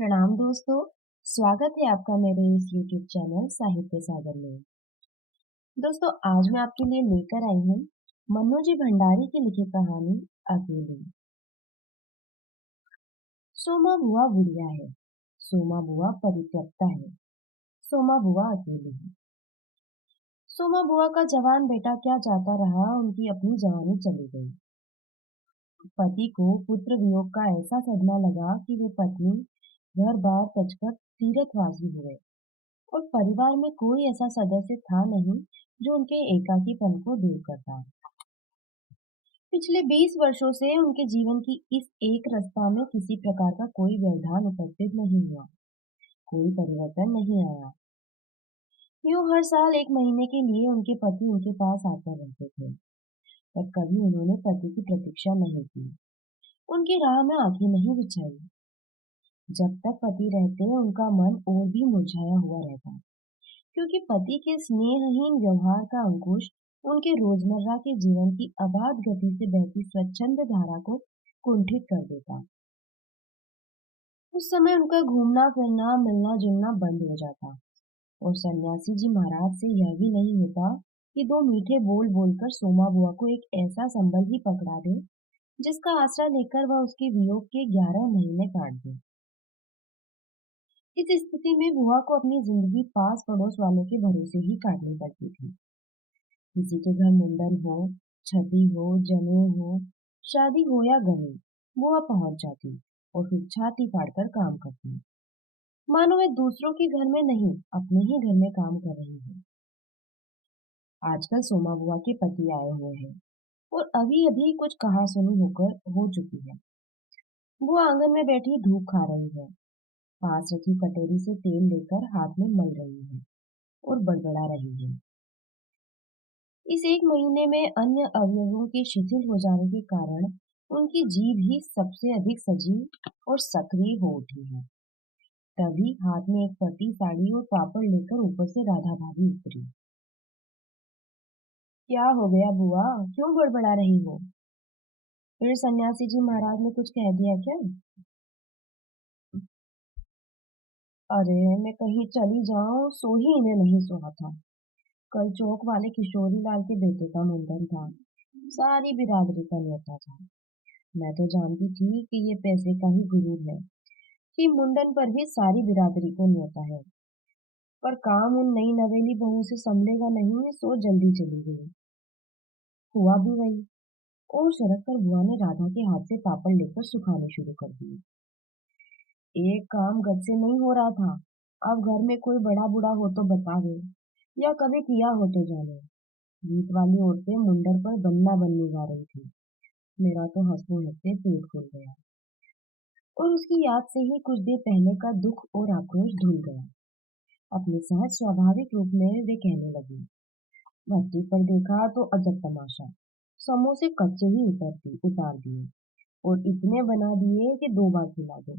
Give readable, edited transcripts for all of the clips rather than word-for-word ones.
प्रणाम दोस्तों। स्वागत है आपका मेरे इस YouTube चैनल साहित्य सागर में। दोस्तों, आज मैं आपके लिए लेकर आई हूँ मनोजी भंडारी की लिखी कहानी अकेली। सोमा बुआ बुढ़िया है, सोमा बुआ परित्यक्ता है, सोमा बुआ अकेली है। सोमा बुआ का जवान बेटा क्या चाहता रहा, उनकी अपनी जवानी चली गई। पति को पुत्र वियोग का ऐसा सदमा लगा कि वे पत्नी घर बार तजकर तीर्थवासी हुए और परिवार में कोई ऐसा सदस्य था नहीं जो उनके एकाकीपन को दूर करता। पिछले 20 वर्षों से उनके जीवन की इस एक रास्ता में किसी प्रकार का कोई व्यवधान उपस्थित नहीं हुआ, कोई परिवर्तन नहीं आया। यूं हर साल एक महीने के लिए उनके पति उनके पास आकर रहते थे, पर कभी उन्होंने पति की प्रतीक्षा नहीं की, उनकी राह में आंखें नहीं बिछाई। जब तक पति रहते उनका मन और भी मुरझाया हुआ रहता, क्योंकि पति के स्नेहहीन व्यवहार का अंकुश उनके रोजमर्रा के जीवन की अबाध गति से बहती स्वच्छंद धारा को कुंठित कर देता। उस समय उनका घूमना फिरना मिलना जुलना बंद हो जाता और सन्यासी जी महाराज से यह भी नहीं होता कि दो मीठे बोल बोलकर सोमा बुआ को एक ऐसा संबल ही पकड़ा दे जिसका आसरा लेकर वह उसके वियोग के 11 महीने काट दे। इस स्थिति में बुआ को अपनी जिंदगी पास पड़ोस वालों के भरोसे ही काटनी पड़ती थी। किसी के घर मुंडन हो, छठी हो, जनेऊ हो, शादी हो या गमी, बुआ पहुंच जाती और फिर छाती फाड़कर काम करती, मानो वे दूसरों के घर में नहीं अपने ही घर में काम कर रही है। आजकल सोमा बुआ के पति आए हुए हैं और अभी अभी कुछ कहा सुनी होकर हो चुकी है। बुआ आंगन में बैठी धूप खा रही है, पास रखी कटोरी से तेल लेकर हाथ में मल रही है और बड़बड़ा रही है। इस एक महीने में अन्य अवयवों के शिथिल हो जाने के कारण उनकी जीभ ही सबसे अधिक सजीव और सक्रिय हो उठी है। तभी हाथ में एक फटी साड़ी और पापड़ लेकर ऊपर से राधा भाभी उतरी। क्या हो गया बुआ, क्यों बड़बड़ा रही हो? फिर सन्यासी जी महाराज ने कुछ कह दिया क्या? अरे, मैं कहीं चली जाऊं सो ही इन्हें नहीं सुना था। कल चौक वाले किशोरी लाल के बेटे का मुंडन था, सारी बिरादरी का न्योता था। मैं तो जानती थी कि ये पैसे का ही गुरूर है कि मुंडन पर भी सारी बिरादरी को न्योता है, पर काम उन नई नवेली बहू से संभलेगा नहीं, सो जल्दी चली गई। हुआ भी वही, और सड़क पर बुआ ने राधा के हाथ से पापड़ लेकर सुखाने शुरू कर दिए। एक काम गद से नहीं हो रहा था, अब घर में कोई बड़ा बूढ़ा हो तो बता दे, या कभी किया हो तो जाने। गीत वाली औरतें मुंडन पर बन्ना बन्नी गा रही थी। मेरा तो हंसते हंसते पेट फूल गया और उसकी याद से ही कुछ देर पहले का दुख और आक्रोश धुल गया। अपने सहज स्वाभाविक रूप में वे कहने लगी, भट्टी पर देखा तो अजब तमाशा, समोसे कच्चे ही उतार दिए और इतने बना दिए कि 2 बार खिला दो,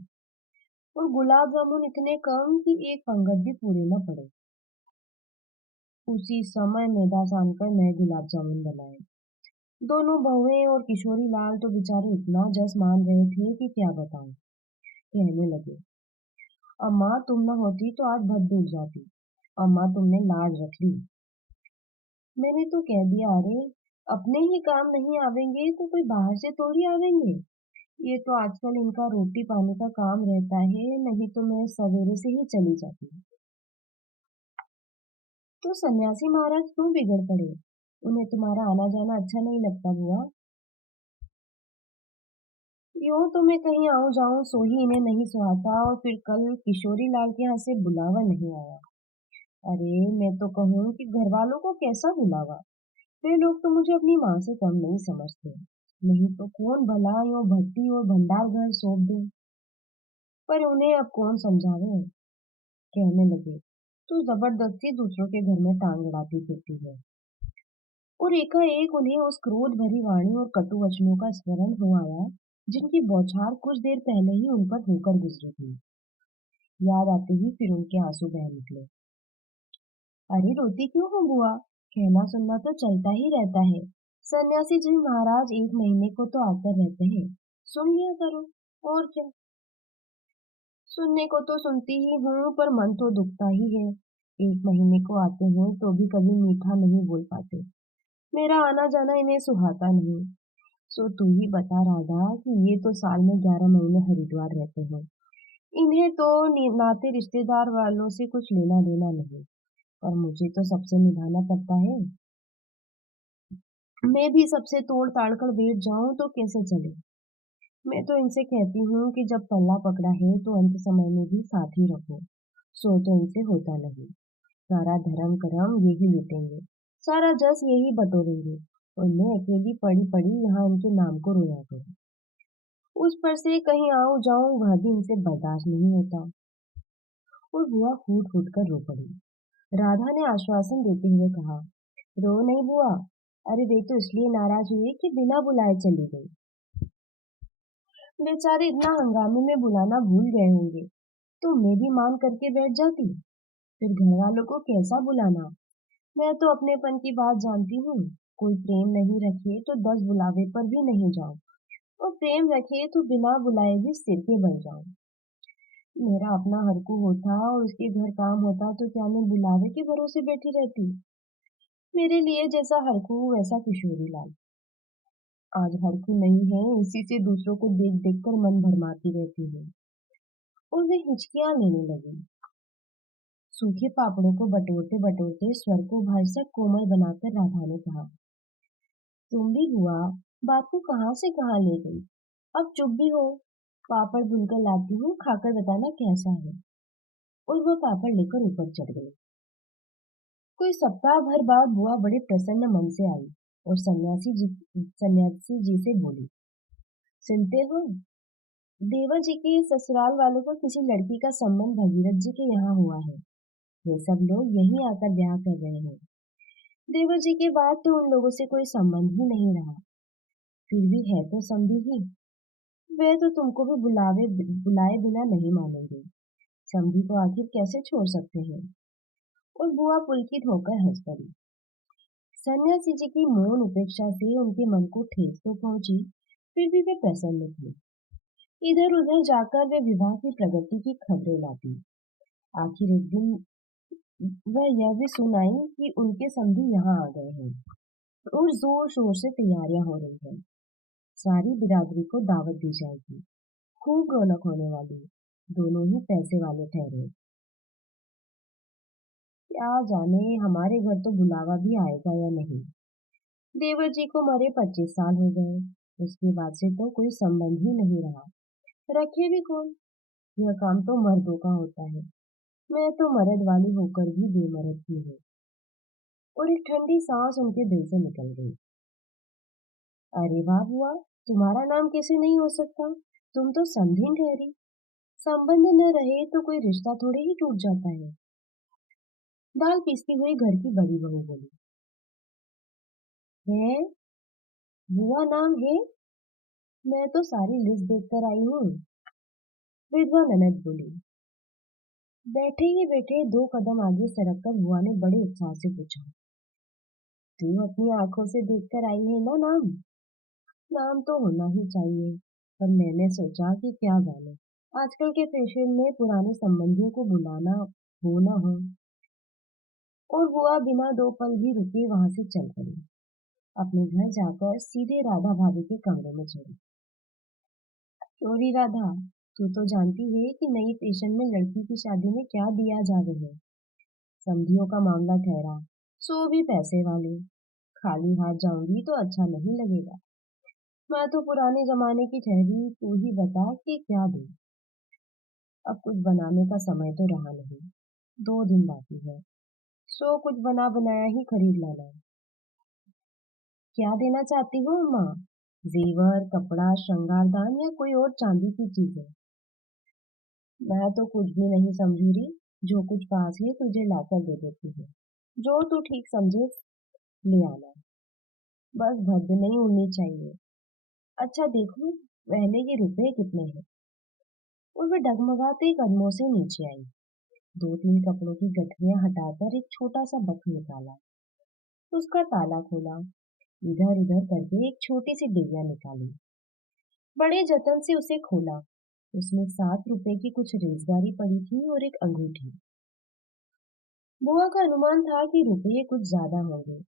और गुलाब जामुन इतने कम कि एक पंगत भी पूरे न पड़े। उसी समय मैदा सानकर नए गुलाब जामुन बनाए। दोनों बहुएं और किशोरी लाल तो बेचारे इतना जस मान रहे थे कि क्या बताऊं। कहने लगे, अम्मा तुम न होती तो आज भट डूब जाती, अम्मा तुमने लाज रख ली। मैंने तो कह दिया, अरे अपने ही काम नहीं आवेंगे तो कोई बाहर से थोड़ी आवेंगे। ये तो आजकल इनका रोटी पानी का काम रहता है, नहीं तो मैं सवेरे से ही चली जाती। तो सन्यासी महाराज क्यों बिगड़ पड़े? उन्हें तुम्हारा आना जाना अच्छा नहीं लगता बुआ? यूं तो मैं कहीं आऊं जाऊं सो ही इन्हें नहीं सुहाता, और फिर कल किशोरी लाल के यहाँ से बुलावा नहीं आया। अरे मैं तो कहूँ कि घर वालों को कैसा बुलावा, वे लोग तो मुझे अपनी माँ से कम नहीं समझते। नहीं तो कौन भला यूं भट्टी और भंडार घर सौंप दे। पर उन्हें अब कौन समझावे। कहने लगे, तू जबरदस्ती दूसरों के घर में टांग अड़ाती फिरती है। और एकाएक उन्हें उस क्रोध भरी वाणी और कटु वचनों का स्मरण हो आया जिनकी बौछार कुछ देर पहले ही उन पर होकर गुजरी थी। याद आते ही फिर उनके आंसू बह निकले। अरे रोती क्यों हो बुआ, कहना सुनना तो चलता ही रहता है। सन्यासी जी महाराज एक महीने को तो आकर रहते हैं, सुन लिया करो। और क्या। सुनने को तो सुनती ही हूँ पर मन तो दुखता ही है। 1 महीने को आते हैं तो भी कभी मीठा नहीं बोल पाते। मेरा आना जाना इन्हें सुहाता नहीं। सो तू ही बता राधा कि ये तो साल में 11 महीने हरिद्वार रहते हैं। इन्हें तो नाते रिश्तेदार वालों से कुछ लेना देना नहीं, पर मुझे तो सबसे निभाना पड़ता है। मैं भी सबसे तोड़ ताड़ कर बैठ जाऊं तो कैसे चले। मैं तो इनसे कहती हूँ कि जब पल्ला पकड़ा है तो अंत समय में भी साथ ही रखो। सो तो इनसे होता नहीं। सारा धर्म करम यही लूटेंगे, सारा जस यही बटोरेंगे, और मैं अकेली पड़ी पड़ी यहाँ इनके नाम को रोया करूँ। उस पर से कहीं आऊं जाऊं वह भी इनसे बर्दाश्त नहीं होता। और बुआ फूट फूट कर रो पड़ी। राधा ने आश्वासन देते हुए कहा, रो नहीं बुआ। अरे वे तो इसलिए नाराज हुए कि बिना बुलाए चली गई। बेचारे इतना हंगामे में बुलाना भूल गए होंगे। तो मैं भी मान करके बैठ जाती। फिर घर वालों को कैसा बुलाना। मैं तो अपनेपन की बात जानती हूँ। कोई प्रेम नहीं रखे तो 10 बुलावे पर भी नहीं जाऊं, और प्रेम रखे तो बिना बुलाए भी सिर के बल जाऊं। मेरा अपना हरकू होता और उसके घर काम होता तो क्या मैं बुलावे के भरोसे बैठी रहती। मेरे लिए जैसा हरकू वैसा किशोरी लाल। आज हरकू नहीं है, इसी से दूसरों को देख देख कर मन भरमाती रहती है। और वे हिचकियां लेने लगी। सूखे पापड़ों को बटोरते बटोरते स्वर को भरसक कोमल बनाकर राधा ने कहा, तुम भी हुआ, बात को कहाँ से कहाँ ले गई। अब चुप भी हो। पापड़ भूनकर लाती हूँ, खाकर बताना कैसा है। और वह पापड़ लेकर ऊपर चढ़ गई। कोई सप्ताह भर बाद बुआ बड़े प्रसन्न मन से आई और सन्यासी जी से बोली, सुनते हो, देवर जी के ससुराल वालों का किसी लड़की का संबंध भगीरथ जी के यहाँ हुआ है। वे सब लोग यहीं आकर ब्याह कर रहे हैं। देवर जी के बाद तो उन लोगों से कोई संबंध ही नहीं रहा। फिर भी है तो समझी ही। वे तो तुमको भी बुलाए बिना नहीं मानेंगे। समधी को आखिर कैसे छोड़ सकते हैं। और बुआ पुलकित होकर हंस पड़ी। सन्यासी जी की मौन उपेक्षा से उनके मन को ठेस तो पहुंची, फिर भी वे प्रसन्न थे। इधर उधर जाकर वे विवाह की प्रगति की खबरें लाती। आखिर एक दिन वह यह भी सुनाई कि उनके समधी यहाँ आ गए हैं और जोर शोर से तैयारियां हो रही हैं। सारी बिरादरी को दावत दी जाएगी। खूब रौनक होने वाली है। दोनों ही पैसे वाले ठहरे। क्या जाने हमारे घर तो बुलावा भी आएगा या नहीं। देवर जी को मरे 25 साल हो गए। उसके बाद से तो कोई संबंध ही नहीं रहा। रखे भी कौन। यह काम तो मर्दों का होता है। मैं तो मर्द वाली होकर भी बेमर्द की हूँ। और एक ठंडी सांस उनके दिल से निकल गई। अरे वाह बुआ, तुम्हारा नाम कैसे नहीं हो सकता। तुम तो समधिन ठहरी। संबंध न रहे तो कोई रिश्ता थोड़े ही टूट जाता है। दाल पीसती हुई घर की बड़ी बहू बोली, है, बुआ नाम है। मैं तो सारी लिस्ट देख कर आई हूँ। विधवा ननद बोली। बैठे ही बैठे 2 कदम आगे सरक कर बुआ ने बड़े उत्साह से पूछा, तू अपनी आंखों से देख कर आई है ना नाम। नाम तो होना ही चाहिए, पर मैंने सोचा कि क्या जाने, आजकल के फैशन में पुराने संबंधियों को बुलाना हो ना हो। और बुआ बिना 2 पल भी रुके वहां से चल पड़ी। अपने घर जाकर सीधे राधा भाभी के कमरे में चली। चोरी राधा, तू तो जानती है कि नई पेशन में लड़की की शादी में क्या दिया जावे है। समधियों का मामला ठहरा, सो भी पैसे वाले। खाली हाथ जाऊंगी तो अच्छा नहीं लगेगा। मैं तो पुराने जमाने की ठहरी, तू ही बता कि क्या दूं। अब कुछ बनाने का समय तो रहा नहीं। 2 दिन बाकी है। सो कुछ बना बनाया ही खरीद लाना। क्या देना चाहती हो अम्मा। जेवर, कपड़ा, श्रृंगारदान या कोई और चांदी की चीजें। मैं तो कुछ भी नहीं समझू रही। जो कुछ पास है तुझे लाकर दे देती हूँ। जो तू ठीक समझे ले आना। बस भद्द नहीं उड़नी चाहिए। अच्छा देखो, पहले ये रुपए कितने हैं। और वह डगमगाते कदमों से नीचे आई। 2-3 कपड़ों की गठरियां हटाकर एक छोटा सा बक्स निकाला। उसका ताला खोला। इधर उधर करके एक छोटी सी डिबिया निकाली। बड़े जतन से उसे खोला। उसमें 7 रुपए की कुछ रेजगारी पड़ी थी और एक अंगूठी। बुआ का अनुमान था कि रुपये कुछ ज्यादा होंगे,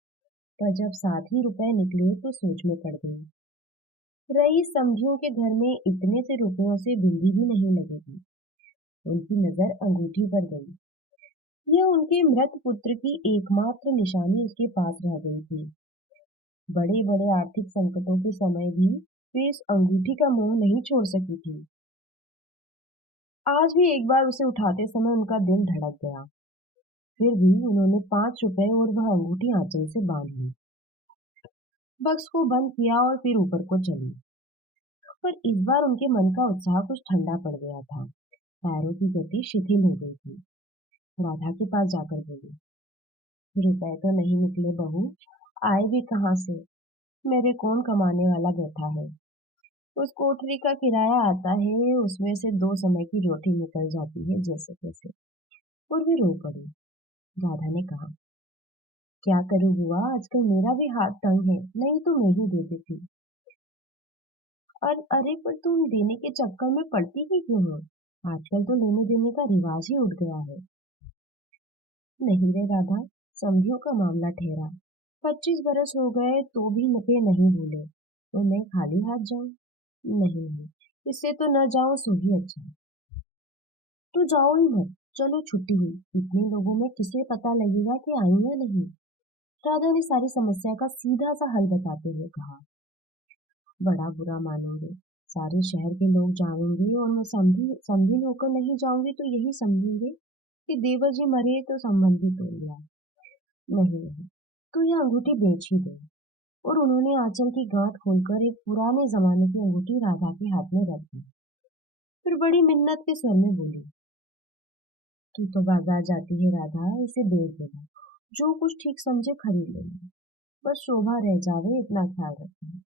पर जब 7 ही रुपए निकले तो सोच में पड़ गई। रईस समझियों के घर में इतने से रुपयों से बिंदी भी नहीं लगेगी। उनकी नजर अंगूठी पर गई। यह उनके मृत पुत्र की एकमात्र निशानी उसके पास रह गई थी। बड़े बड़े आर्थिक संकटों के समय भी वे इस अंगूठी का मोह नहीं छोड़ सकी थी। आज भी एक बार उसे उठाते समय उनका दिल धड़क गया। फिर भी उन्होंने 5 रुपए और वह अंगूठी आंचल से बांध ली, बक्स को बंद किया और फिर ऊपर को चली। पर इस बार उनके मन का उत्साह कुछ ठंडा पड़ गया था। पैरों की गति शिथिल हो गई थी। राधा के पास जाकर बोली, रुपए तो नहीं निकले बहू, आए भी कहाँ से? मेरे कौन कमाने वाला बैठा है? उस कोठरी का किराया आता है, उसमें से 2 समय की रोटी निकल जाती है जैसे तैसे। और वे रो पड़ी। राधा ने कहा, क्या करूं बुआ, आजकल मेरा भी हाथ तंग है, नहीं तो मैं ही दे देती। और अरे पर तुम देने के चक्कर में पड़ती ही क्यों हो? आजकल तो लेने देने का रिवाज ही उठ गया है। नहीं रे राधा, समझियो का मामला ठहरा। 25 बरस हो गए तो भी नपे नहीं भूले, तो मैं खाली हाथ जाऊं? नहीं नहीं, इससे तो न जाओ सो ही अच्छा। तो जाओ ही मत, चलो छुट्टी हुई, इतने लोगों में किसे पता लगेगा कि आई या नहीं। राधा ने सारी समस्या का सीधा सा हल बताते हुए कहा, बड़ा बुरा मानोगे, सारे शहर के लोग जानेंगे और मैं समझी होकर नहीं जाऊंगी तो यही समझेंगे कि देवर जी मरे तो संबंध ही तोड़ लिया। नहीं नहीं, तो यह अंगूठी बेच ही दो। और उन्होंने आंचल की गांठ खोलकर एक पुराने जमाने की अंगूठी राधा के हाथ में रख दी। फिर बड़ी मिन्नत के स्वर में बोली, तू तो बाजार जाती है राधा, इसे बेच देना, जो कुछ ठीक समझे खरीद लेना, बस शोभा रह जावे इतना ख्याल रखना।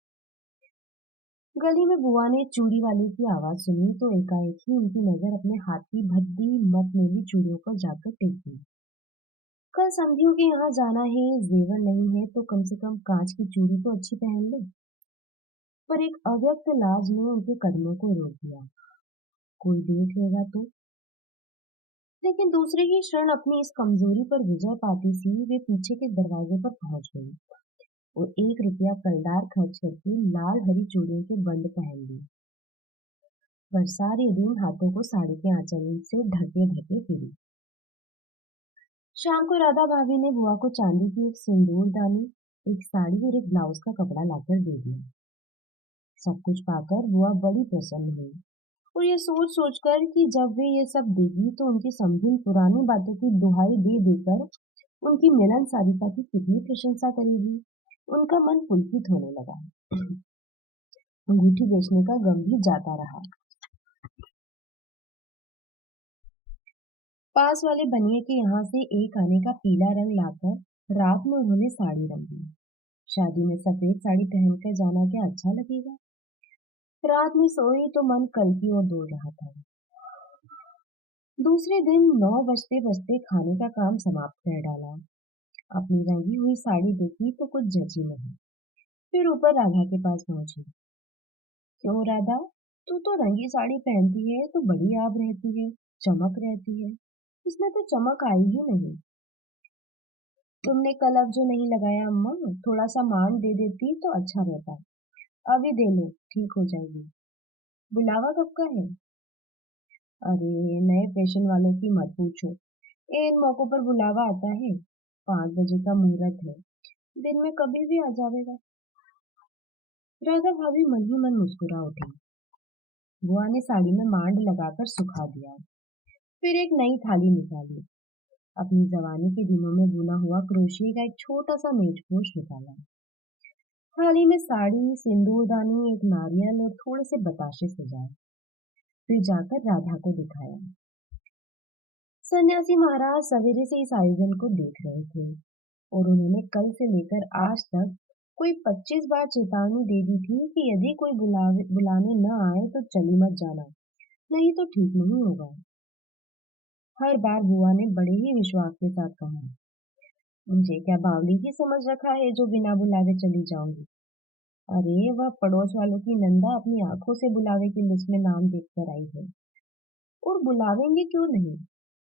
गली में बुआ ने चूड़ी वाले की आवाज सुनी तो एकाएक ही उनकी नजर अपने हाथ की भद्दी मटमैली चूड़ियों पर जाकर टिक गई। कल समझियो कि यहाँ जाना है, जेवर नहीं है तो कम से कम कांच की चूड़ी तो अच्छी पहन ले। पर एक अव्यक्त लाज ने उनके कदमों को रोक दिया। कोई देख लेगा तो? लेकिन दूसरे ही क्षण अपनी इस कमजोरी पर विजय पाती सी वे पीछे के दरवाजे पर पहुंच गई और 1 रुपया कलदार खर्च करके लाल हरी चूड़ियों के बंद पहन ली। पर सारे दिन हाथों को साड़ी के आंचल से ढके ढके फिरी। शाम को राधा भाभी ने बुआ को चांदी की एक सिंदूरदानी, एक साड़ी और एक ब्लाउज का कपड़ा लाकर दे दिया। सब कुछ पाकर बुआ बड़ी प्रसन्न हुई और ये सोच सोचकर कि जब वे ये सब देगी तो उनकी समझी पुरानी बातों की दुहाई दे देकर उनकी मिलनसारिता की कितनी प्रशंसा करेगी, उनका मन पुलकित होने लगा। अंगूठी बेचने का गम भी जाता रहा। पास वाले बनिए के यहाँ से एक आने का पीला रंग लाकर रात में उन्होंने साड़ी रंग दी। शादी में सफेद साड़ी पहनकर जाना क्या अच्छा लगेगा? रात में सोई तो मन कल की ओर दौड़ रहा था। दूसरे दिन 9 बजते बजते खाने का काम समाप्त कर डाला। अपनी रंगी हुई साड़ी देखी तो कुछ जची नहीं। फिर ऊपर राधा के पास पहुंची। क्यों राधा, तू तो रंगी साड़ी पहनती है तो बड़ी आब रहती है, चमक रहती है। इसमें तो चमक आई ही नहीं। तुमने कलर जो नहीं लगाया अम्मा, थोड़ा सा मान दे देती तो अच्छा रहता। अभी दे लो, ठीक हो जाएगी। बुलावा कब का है? अरे नए फैशन वालों की मत पूछो, इन मौकों पर बुलावा आता है। 5 बजे का मुहूर्त है, दिन में कभी भी आ जाएगा। राधा भाभी मन ही मन मुस्कुरा उठी। बुआ ने साड़ी में मांड लगाकर सुखा दिया। फिर एक नई थाली निकाली। अपनी जवानी के दिनों में बुना हुआ क्रोशिया का एक छोटा सा मेजपोश निकाला। थाली में साड़ी, सिंदूरदानी, एक नारियल और थोड़े से बताशे सजाए। फिर जाकर राधा को दिखाया। सन्यासी महाराज सवेरे से इस आयोजन को देख रहे थे और उन्होंने कल से लेकर आज तक कोई 25 बार चेतावनी दे दी थी कि यदि कोई बुलाने न आए तो चली मत जाना, नहीं तो ठीक नहीं होगा। हर बार बुआ ने बड़े ही विश्वास के साथ कहा, मुझे क्या बावली ही समझ रखा है जो बिना बुलावे चली जाऊंगी। अरे वह पड़ोस वालों की नंदा अपनी आंखों से बुलावे की लिस्ट में नाम देख कर आई है। और बुलावेंगे क्यों नहीं?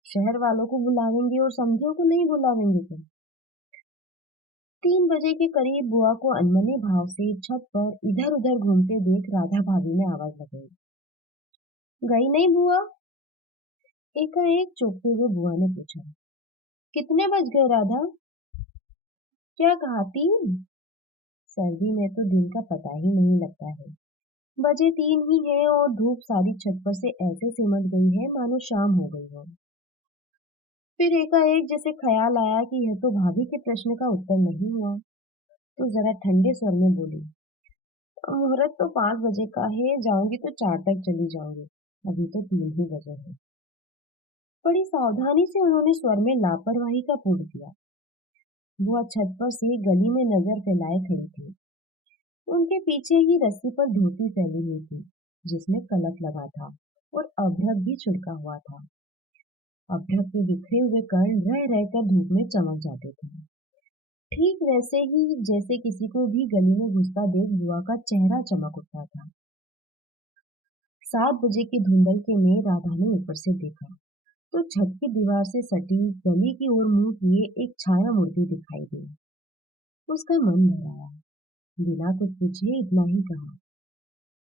शहर वालों को बुलावेंगे और समझियों को नहीं बुलावेंगे क्या? 3 बजे के करीब बुआ को अनमने भाव से छत पर इधर-उधर घूमते देख राधा भाभी ने आवाज लगाई। गई नहीं बुआ? एकाएक चौंकते हुए बुआ ने पूछा। कितने बज गए राधा? क्या कहा 3? सर्दी में तो दिन का पता ही नहीं लगता है। बजे 3 ही है और धूप सारी छत पर से ऐसे सिमट गई है मानो शाम हो गई हो। फिर एकाएक जैसे ख्याल आया कि यह तो भाभी के प्रश्न का उत्तर नहीं हुआ, तो जरा ठंडे स्वर में बोली। मुहूर्त तो 5 बजे का है, जाऊंगी तो 4 तक चली जाऊंगी। अभी तो 3 ही बजे है। बड़ी सावधानी से उन्होंने स्वर में लापरवाही का पूर्ण किया। बुआ छत पर से गली में नजर फैलाए खड़ी थी। उनके पीछे ही रस्सी पर धोती फैली हुई थी, जिसमें कलफ लगा था और अभ्रक भी छिड़का हुआ था। अभ्रक के बिखरे हुए कण रह रहकर धूप में चमक जाते थे। ठीक वैसे ही जैसे किसी को भी गली में घुसता देख बुआ का चेहरा चमक उठता था। 7 बजे की धुंधल के में राधा ने ऊपर से देखा तो छत की दीवार से सटी गली की ओर मुंह किए एक छाया मूर्ति दिखाई दी। उसका मन भर आया। बिना कुछ पूछे इतना ही कहा,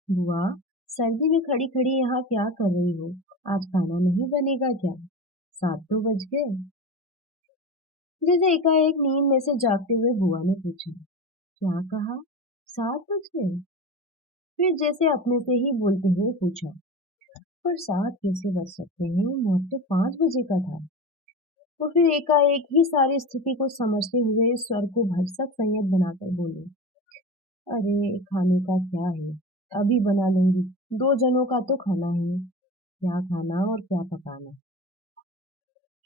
बुआ, सर्दी में खड़ी खड़ी यहाँ क्या कर रही हो? आज खाना नहीं बनेगा क्या? 7 तो बज गए। जैसे एकाएक नींद में से जागते हुए बुआ ने पूछा, क्या कहा? 7 बज गए? फिर जैसे अपने से ही बोलते हुए पूछा, पर 7 कैसे बज सकते हैं? वक्त तो 5 बजे का था। और फिर एकाएक ही सारी स्थिति को समझते हुए स्वर को भरसक संयत बनाकर बोले, अरे खाने का क्या है, अभी बना लूंगी। 2 जनों का तो खाना है। क्या खाना और क्या पकाना।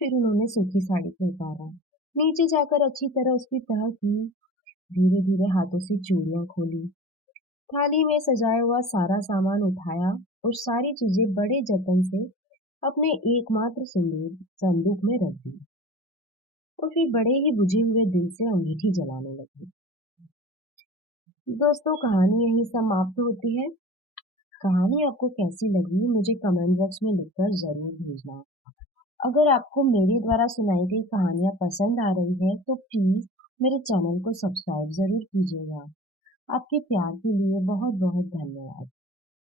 फिर उन्होंने सूखी साड़ी को उतारा, नीचे जाकर अच्छी तरह उसकी तह की, धीरे धीरे हाथों से चूड़ियां खोली, थाली में सजाया हुआ सारा सामान उठाया और सारी चीजें बड़े जतन से अपने एकमात्र सिंदूर संदूक में रख दी और फिर बड़े ही बुझे हुए दिल से अंगीठी जलाने लगी। दोस्तों, कहानी यहीं समाप्त होती है। कहानी आपको कैसी लगी मुझे कमेंट बॉक्स में लिखकर जरूर भेजना। अगर आपको मेरे द्वारा सुनाई गई कहानियाँ पसंद आ रही है तो प्लीज मेरे चैनल को सब्सक्राइब जरूर कीजिएगा। आपके प्यार के लिए बहुत बहुत धन्यवाद।